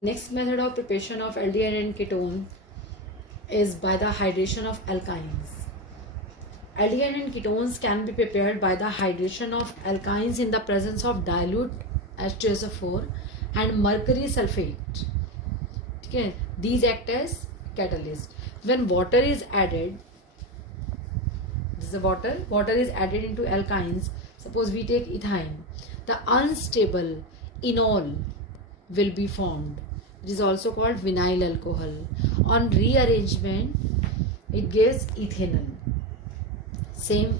Next method of preparation of aldehyde and ketone is by the hydration of alkynes. Aldehyde and ketones can be prepared by the hydration of alkynes in the presence of dilute H2SO4 and mercury sulfate. Okay, these act as catalyst. When water is added, this is the water is added into alkynes. Suppose we take ethyne, the unstable enol will be formed. It is also called vinyl alcohol. On rearrangement, it gives ethanol. Same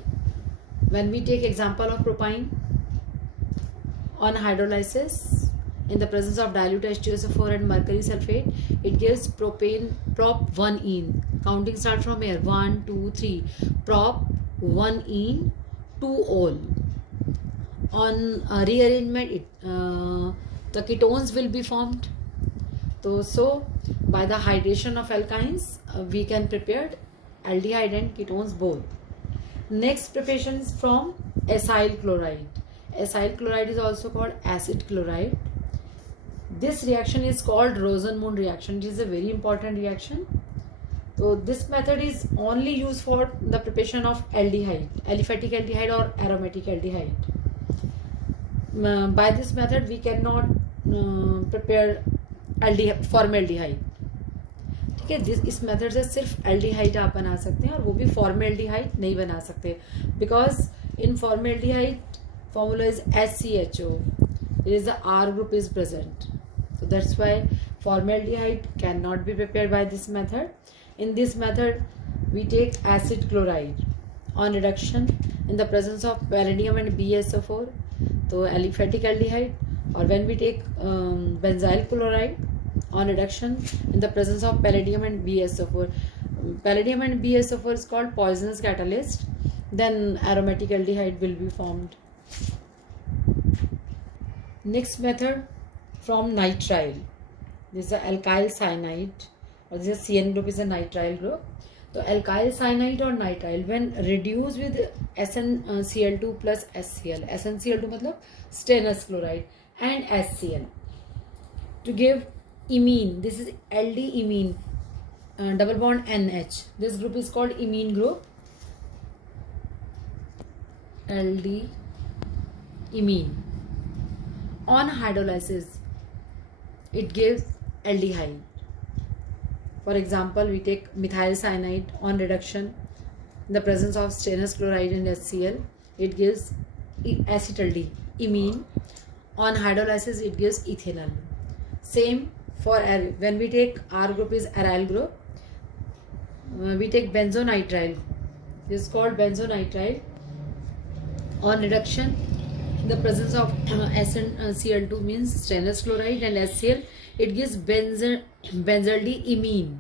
when we take example of propine, on hydrolysis in the presence of dilute H2SO4 and mercury sulfate, it gives propane prop 1-ene. Counting start from here, 1 2 3, prop 1-ene 2-ol. On rearrangement, the ketones will be formed. So by the hydration of alkynes, we can prepare aldehyde and ketones both. Next preparation is from acyl chloride. Acyl chloride is also called acid chloride. This reaction is called Rosenmund reaction. It is a very important reaction. So this method is only used for the preparation of aldehyde, aliphatic aldehyde or aromatic aldehyde. By this method we cannot prepare formaldehyde. ठीक है, इस method से सिर्फ aldehyde आप बना सकते हैं और वो भी फॉर्मेल्डिहाइड नहीं बना सकते, because in formaldehyde formula is HCHO. It is the R group is present. So that's why formaldehyde cannot be prepared by this method. In this method, we take acid chloride on reduction in the presence of palladium and BSO4, so aliphatic aldehyde, or when we take benzyl chloride on reduction in the presence of palladium and BSO4. Palladium and BSO4 is called poisonous catalyst. Then aromatic aldehyde will be formed. Next method from nitrile. This is the alkyl cyanide, or this is CN group is a nitrile group. So alkyl cyanide or nitrile when reduced with SnCl2 plus SCl. SnCl2 मतलब stannous chloride and HCl to give imine. This is LD imine, double bond NH. This group is called imine group. LD imine. On hydrolysis, it gives aldehyde. For example, we take methyl cyanide on reduction in the presence of stannous chloride and HCl. It gives acetaldehyde, imine. On hydrolysis, it gives ethanol. Same for when we take R group is aryl group. We take benzonitrile. This is called benzonitrile. On reduction in the presence of SnCl2 means stannous chloride and HCl, it gives benzaldehyde.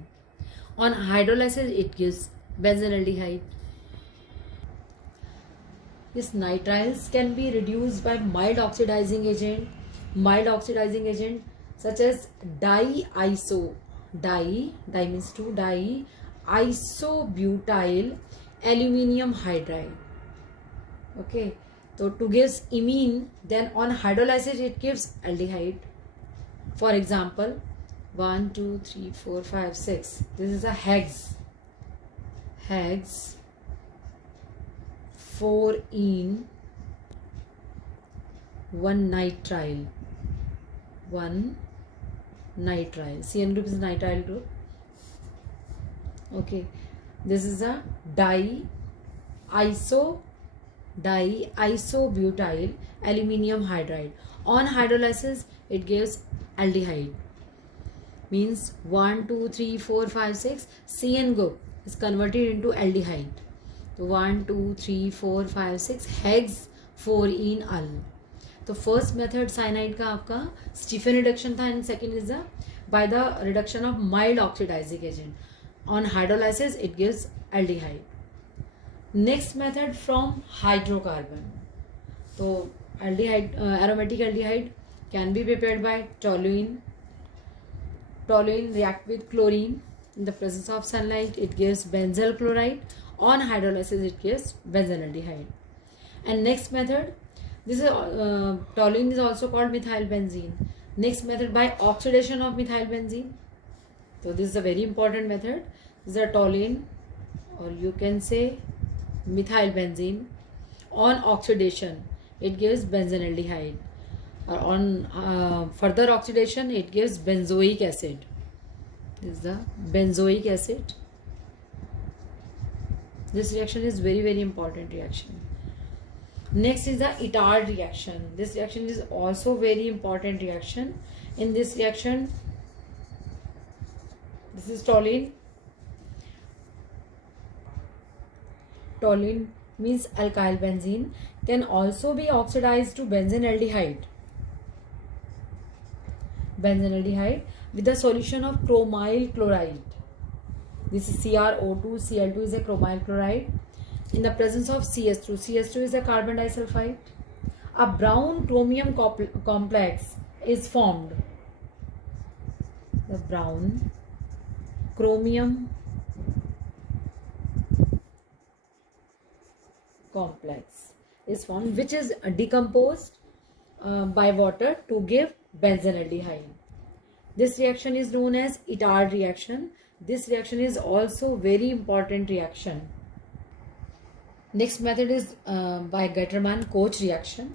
On hydrolysis, it gives benzaldehyde. These nitriles can be reduced by mild oxidizing agent such as di-isobutyl aluminium hydride. Okay, so to give imine, then on hydrolysis it gives aldehyde. For example, 1 2 3 4 5 6, this is a Hegs 4-ene 1-nitrile. CN group is nitrile group. Okay, this is a di-isobutyl aluminium hydride. On hydrolysis, it gives aldehyde. Means 1 2 3 4 5 6, CN group is converted into aldehyde. So 1 2 3 4 5 6 Hegs 4-ene al. तो first method cyanide का आपका Stephen reduction था, and second is the by the reduction of mild oxidising agent. On hydrolysis it gives aldehyde. Next method from hydrocarbon. तो aldehyde, aromatic aldehyde can be prepared by toluene. Toluene react with chlorine in the presence of sunlight. It gives benzyl chloride. On hydrolysis, it gives benzaldehyde. And next method, this is toluene is also called methyl benzene. Next method, by oxidation of methyl benzene. So this is a very important method. This is a toluene, or you can say methyl benzene. On oxidation, it gives benzaldehyde, or on further oxidation, it gives benzoic acid. This is the benzoic acid. This reaction is very important reaction. Next is the Itard reaction. This reaction is also very important reaction. In this reaction, this is toluene. Toluene means alkyl benzene can also be oxidized to benzaldehyde. Benzaldehyde with the solution of chromyl chloride. This is CrO2. Cl2 is a chromyl chloride. In the presence of CH2. CH2 is a carbon disulfide. A brown chromium complex is formed. The brown chromium complex is formed, which is decomposed by water to give benzaldehyde. This reaction is known as Itard reaction. This reaction is also very important reaction. Next method is by Gattermann-Koch reaction.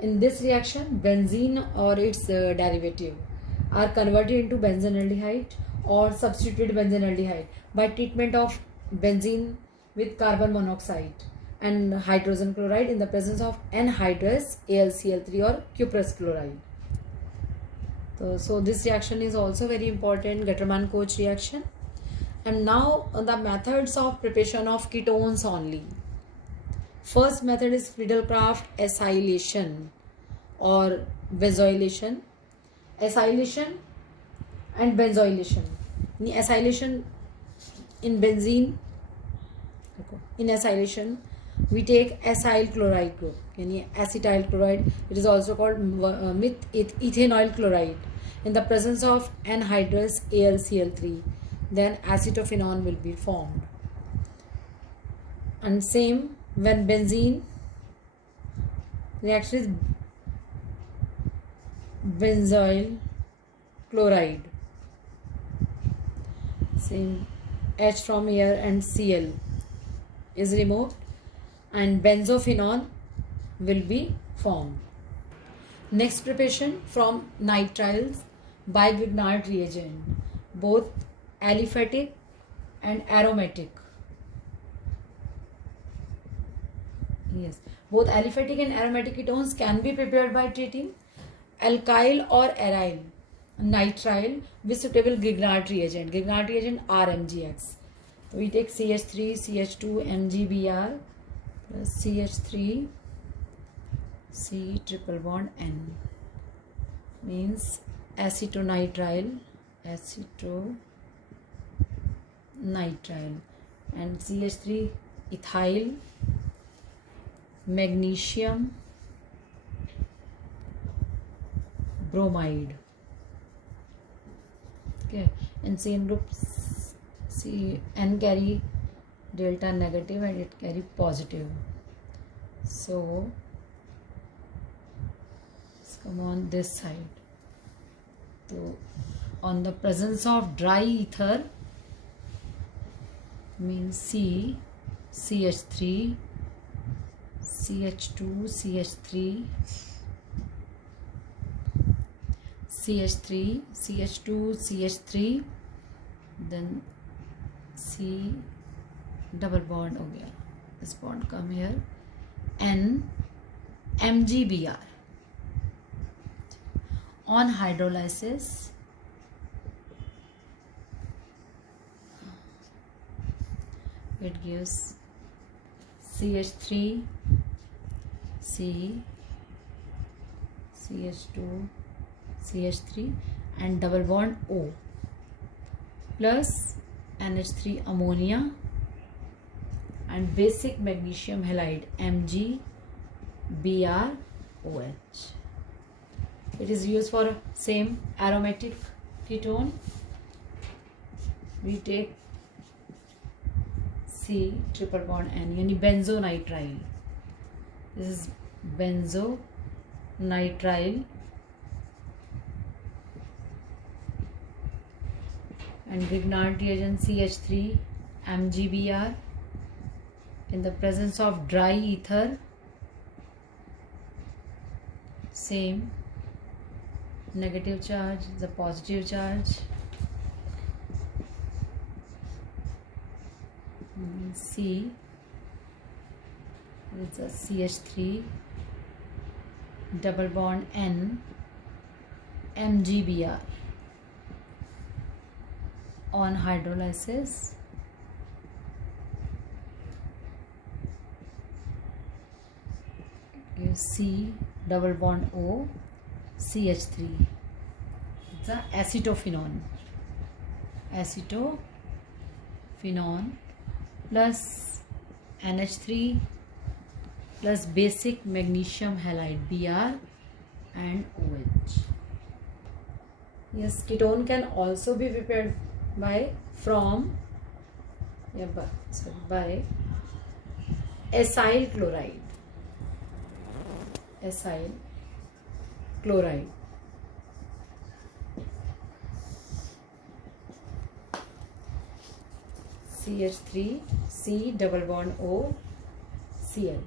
In this reaction, benzene or its derivative are converted into benzaldehyde or substituted benzaldehyde by treatment of benzene with carbon monoxide and hydrogen chloride in the presence of anhydrous AlCl3 or cuprous chloride. So this reaction is also very important, Gattermann-Koch reaction. And now the methods of preparation of ketones only. First method is Friedel-Crafts acylation or benzoylation. Acylation and benzoylation. In acylation, in benzene, in acylation, we take acyl chloride group, acetyl chloride. It is also called ethanoyl chloride. In the presence of anhydrous AlCl3, then acetophenone will be formed. And same when benzene reacts with benzoyl chloride. Same H from here and Cl is removed and benzophenone will be formed. Next preparation from nitriles by Grignard reagent, both aliphatic and aromatic. Yes, both aliphatic and aromatic ketones can be prepared by treating alkyl or aryl nitrile with suitable Grignard reagent. Grignard reagent RMGX. So we take CH3, CH2, MgBr plus CH3, C triple bond N, means acetonitrile, and CH3 ethyl, magnesium bromide. Okay, and same group C N carry delta negative and it carry positive. So let's come on this side. So on the presence of dry ether, means C, CH3, CH2, CH3, CH3, CH2, CH3, then C double bond हो गया, this bond come here, N, MgBr. On hydrolysis, it gives CH3, C, CH2, CH3 and double bond O plus NH3 ammonia and basic magnesium halide MgBrOH. It is used for same aromatic ketone. We take C triple bond N, yani benzonitrile. This is benzonitrile and Grignard reagent CH3 MgBr in the presence of dry ether, same negative charge, the positive charge. C is a CH3 double bond N MgBr on hydrolysis. C double bond O CH3. It's a acetophenone plus NH3 plus basic magnesium halide Br and OH. Yes, ketone can also be prepared by acyl chloride. CH3 C double bond O Cl.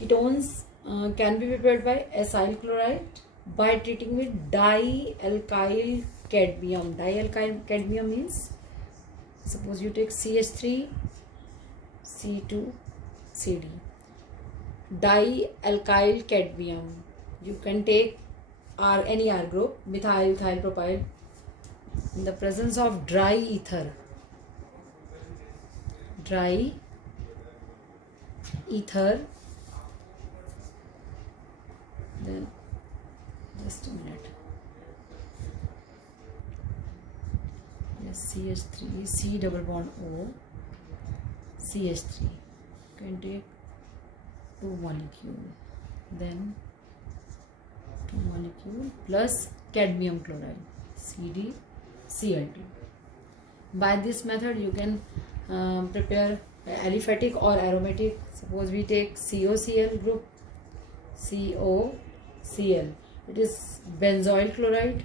Ketones can be prepared by acyl chloride by treating with dialkyl cadmium. Dialkyl cadmium means, suppose you take CH3 C2 CD. Dialkyl cadmium. You can take any R group, methyl, ethyl, propyl, in the presence of dry ether. Then just a minute. Yes, CH3 C double bond O CH3. You can take 2 molecule, then 2 molecule plus cadmium chloride CdCl2. By this method you can prepare aliphatic or aromatic. Suppose we take COCl group, COCl, it is benzoyl chloride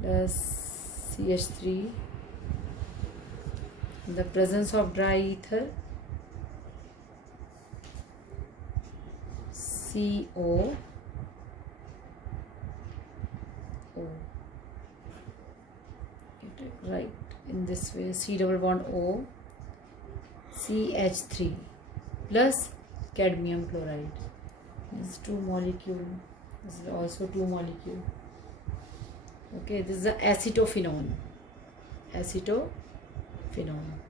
plus CH3 in the presence of dry ether, CO get it right in this way, C double bond O CH3 plus cadmium chloride. This is 2 molecule, this is also 2 molecule. Okay, this is the acetophenone.